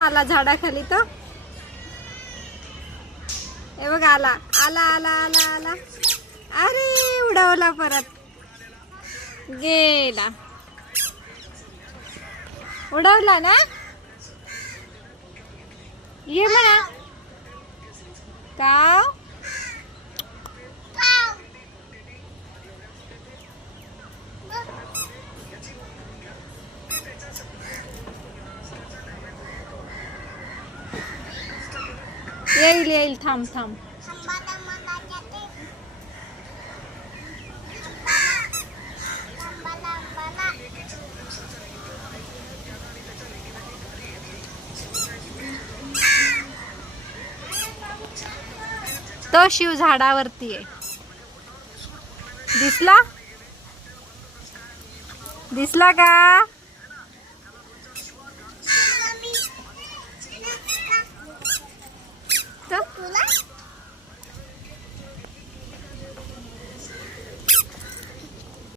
आला झाडाखाली तो. हे बघ आला आला आला आला आला. अरे उडवला परत गेला. उडवला ना. ये म्हणा का. येईल येईल थांब थांब. तो शिव झाडावरती आहे. दिसला दिसला का.